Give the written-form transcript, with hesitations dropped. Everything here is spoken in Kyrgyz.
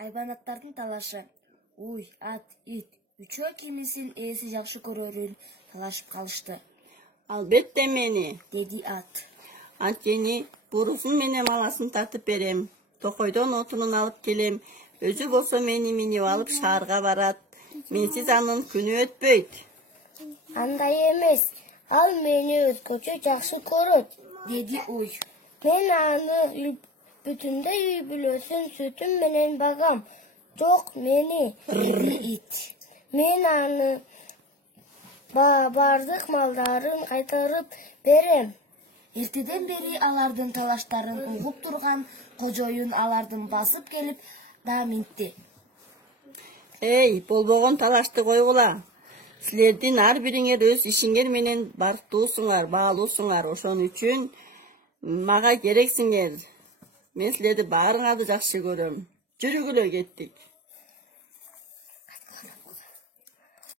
Айбанаттардын талашы. Уй, ат, ит. Үчөө кимисин ээси жакшы көрөрүн талашып калышты. Албетте мени, деди ат. Анткени бурусун менен маласын тартып берем. Токойдон отунун алып келем. Өзү болсо мени минип алып шаарга барат. Менсиз анын күнү өтпөйт. Андай эмес. Ал мени өзгөчө жакшы көрөт, деди Уй. Мен аны бүтүндөй үй бүлөсүн сүтүм менен багам. Жок, мени, деди ит. Мен аны бардык малдарын кайтарып берем. Эртеден бери алардын талаштарын угуп турган кожоюн алардын басып келип да минтти. Эй, болбогон талашты койгула. Силердин ар бириңер өз ишиңер менен бартуусуңар, баалуусуңар. Ошон үчүн мага керексиңер. Мен силерди баарыңарды жакшы көрөм. Жүрүгүлө кеттик.